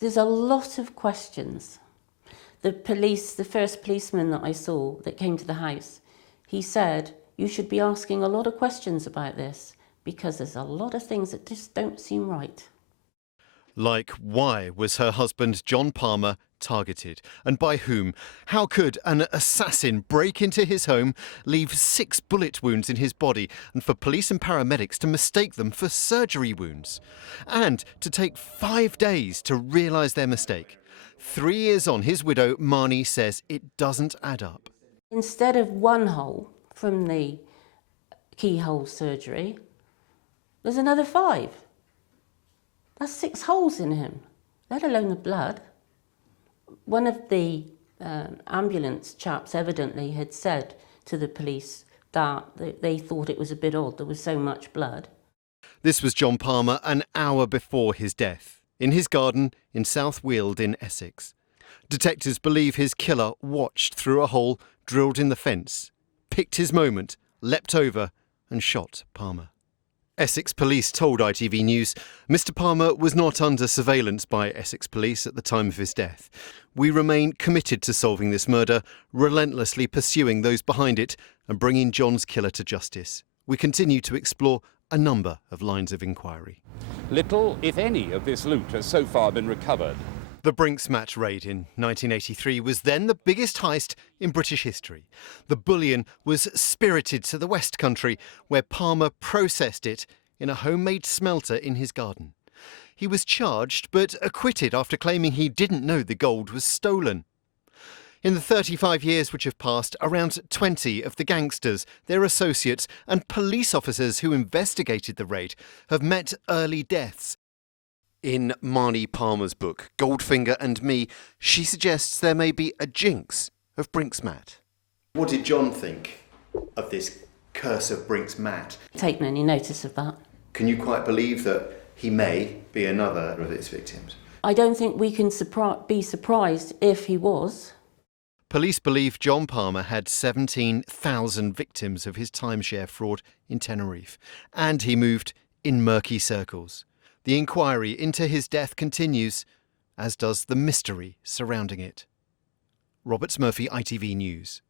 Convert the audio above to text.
There's a lot of questions. The first policeman that I saw that came to the house, he said, you should be asking a lot of questions about this because there's a lot of things that just don't seem right. Like, why was her husband, John Palmer, targeted? And by whom? How could an assassin break into his home, leave 6 bullet wounds in his body, and for police and paramedics to mistake them for surgery wounds? And to take 5 days to realise their mistake. 3 years on, his widow, Marnie, says it doesn't add up. Instead of 1 hole from the keyhole surgery, there's another 5. That's 6 holes in him, let alone the blood. One of the ambulance chaps evidently had said to the police that they thought it was a bit odd, there was so much blood. This was John Palmer an hour before his death, in his garden in South Weald in Essex. Detectives believe his killer watched through a hole drilled in the fence, picked his moment, leapt over and shot Palmer. Essex Police told ITV News Mr Palmer was not under surveillance by Essex Police at the time of his death. We remain committed to solving this murder, relentlessly pursuing those behind it and bringing John's killer to justice. We continue to explore a number of lines of inquiry. Little, if any, of this loot has so far been recovered. The Brinks-Mat raid in 1983 was then the biggest heist in British history. The bullion was spirited to the West Country, where Palmer processed it in a homemade smelter in his garden. He was charged but acquitted after claiming he didn't know the gold was stolen. In the 35 years which have passed, around 20 of the gangsters, their associates and police officers who investigated the raid have met early deaths. In Marnie Palmer's book, Goldfinger and Me, she suggests there may be a jinx of Brinks-Mat. What did John think of this curse of Brinks-Mat? Taken any notice of that. Can you quite believe that he may be another of its victims? I don't think we can be surprised if he was. Police believe John Palmer had 17,000 victims of his timeshare fraud in Tenerife, and he moved in murky circles. The inquiry into his death continues, as does the mystery surrounding it. Robert Murphy, ITV News.